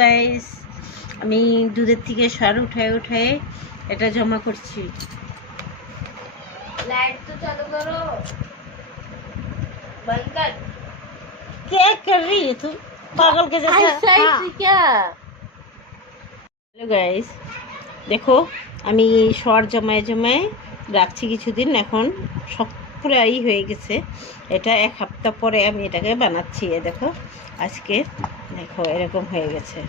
Guys, আমি দুধের থেকে সর উঠায় এটা জমা করছি। लाइट तो चालू करो, बंद कर। क्या कर रही है तू पागल के जैसा? ऐसे क्या? হ্যালো গাইস, দেখো আমি সর জমায় রাখছি কিছুদিন, এখন সব পুরাই হয়ে গেছে। এটা 1 সপ্তাহ পরে আমি এটাকে বানাচ্ছি। দেখো আজকে দেখো এরকম হয়ে গেছে।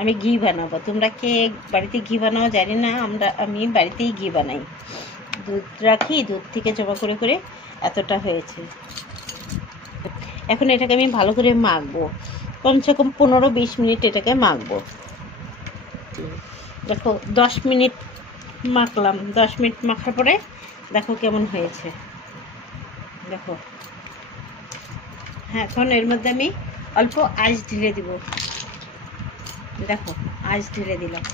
আমি ঘি বানাবো। তোমরা কে বাড়িতে ঘি বানাও জানি না, আমি বাড়িতেই ঘি বানাই। দুধ রাখি, দুধ থেকে জমা করে এতটা হয়েছে। এখন এটাকে আমি ভালো করে মাখবো, কমসে কম 15-20 মিনিট এটাকে মাখবো। দেখো 10 মিনিট মাখলাম। 10 মিনিট মাখার পরে দেখো কেমন হয়েছে। দেখো হ্যাঁ, এখন এর মধ্যে আমি অল্প আঁচ ঢেলে দিব। দেখো আঁচ ঢেলে দিলাম।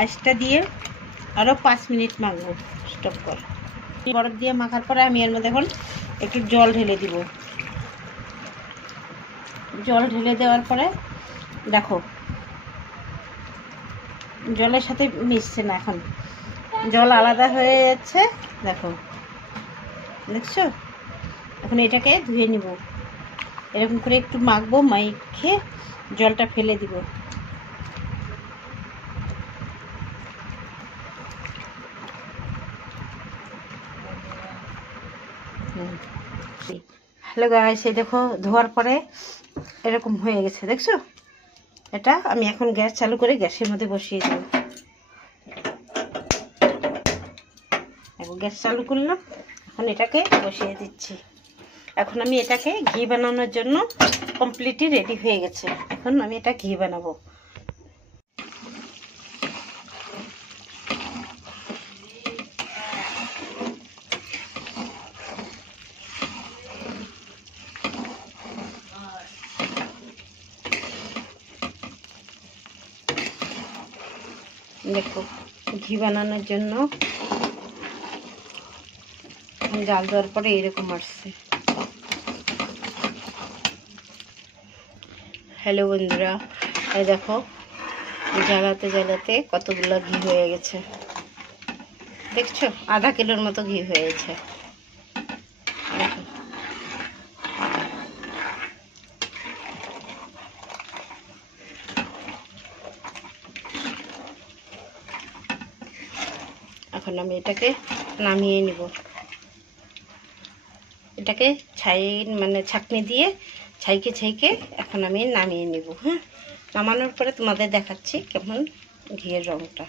আঁচটা দিয়ে আরও 5 মিনিট মাখবো। স্টপ কর। বরফ দিয়ে মাখার পরে আমি এর মধ্যে এখন একটু জল ঢেলে দিব। জল ঢেলে দেওয়ার পরে দেখো জলের সাথে মিশছে না, এখন জল আলাদা হয়ে যাচ্ছে। দেখো দেখছো, এখন এটাকে ধুয়ে নিব। এরকম করে একটু মাখবো, মাখে জলটা ফেলে দিব। হ্যালো গাইস, এই দেখো ধোয়ার পরে এরকম হয়ে গেছে। দেখছো, এটা আমি এখন গ্যাস চালু করে গ্যাসের মধ্যে বসিয়ে দেব। এখন গ্যাস চালু করলাম, এখন এটাকে বসিয়ে দিচ্ছি। এখন আমি এটাকে ঘি বানানোর জন্য কমপ্লিটলি রেডি হয়ে গেছে। এখন আমি এটা ঘি বানাবো। দেখো ঘি বানানোর জন্য জাল দেওয়ার পরে এরকম আসছে। হ্যালো বন্ধুরা, এই দেখো জ্বালাতে কতগুলো ঘি হয়ে গেছে। দেখছো, আধা কিলোর মতো ঘি হয়েছে। দেখো এখন আমি এটাকে নামিয়ে নিব। এটাকে ছাঁকনি দিয়ে ছাইকে এখন আমি নামিয়ে নিব। হ্যাঁ, নামানোর পরে তোমাদের দেখাচ্ছি কেমন ঘিয়ের রঙটা।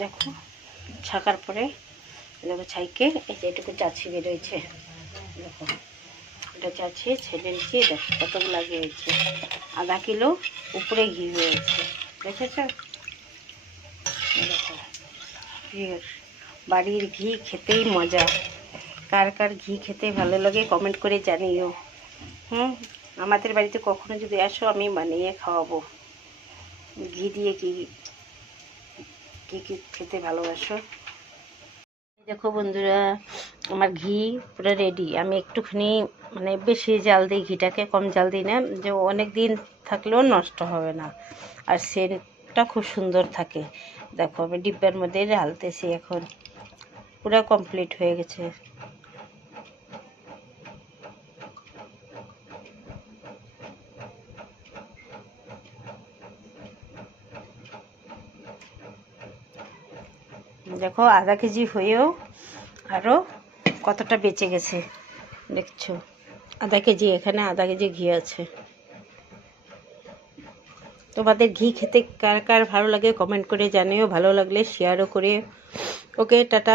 দেখো ছাকার পরে দেখো ছাইকে এই যে এটুকু চাছি বেরোয়েছে। দেখো এটা চাছি ছেড়ে দিচ্ছি। দেখো কতগুলো গিয়েছে, আধা কিলো উপরে ঘি হয়েছে। দেখেছ? দেখো বাড়ির ঘি খেতেই মজা। কার কার ঘি খেতে ভালো লাগে কমেন্ট করে জানিও। আমাদের বাড়িতে কখনো যদি আসো আমি বানিয়ে খাওয়াবো। ঘি দিয়ে কি খেতে ভালোবাসো। দেখো বন্ধুরা, আমার ঘি পুরো রেডি। আমি একটুখানি বেশি জাল দিই ঘিটাকে, কম জাল দিই না, যে অনেক দিন থাকলেও নষ্ট হবে না, আর সেন্টটা খুব সুন্দর থাকে। দেখো আমি ডিব্বার মধ্যে ঢালতেছি। এখন পুরো কমপ্লিট হয়ে গেছে। দেখো আধা কেজি হয়েও আরও কতটা বেঁচে গেছে। দেখছো আধা কেজি, এখানে আধা কেজি ঘি আছে। তোমাদের ঘি খেতে কার কার ভালো লাগে কমেন্ট করে জানিও। ভালো লাগলে শেয়ারও করে। ওকে, টাটা।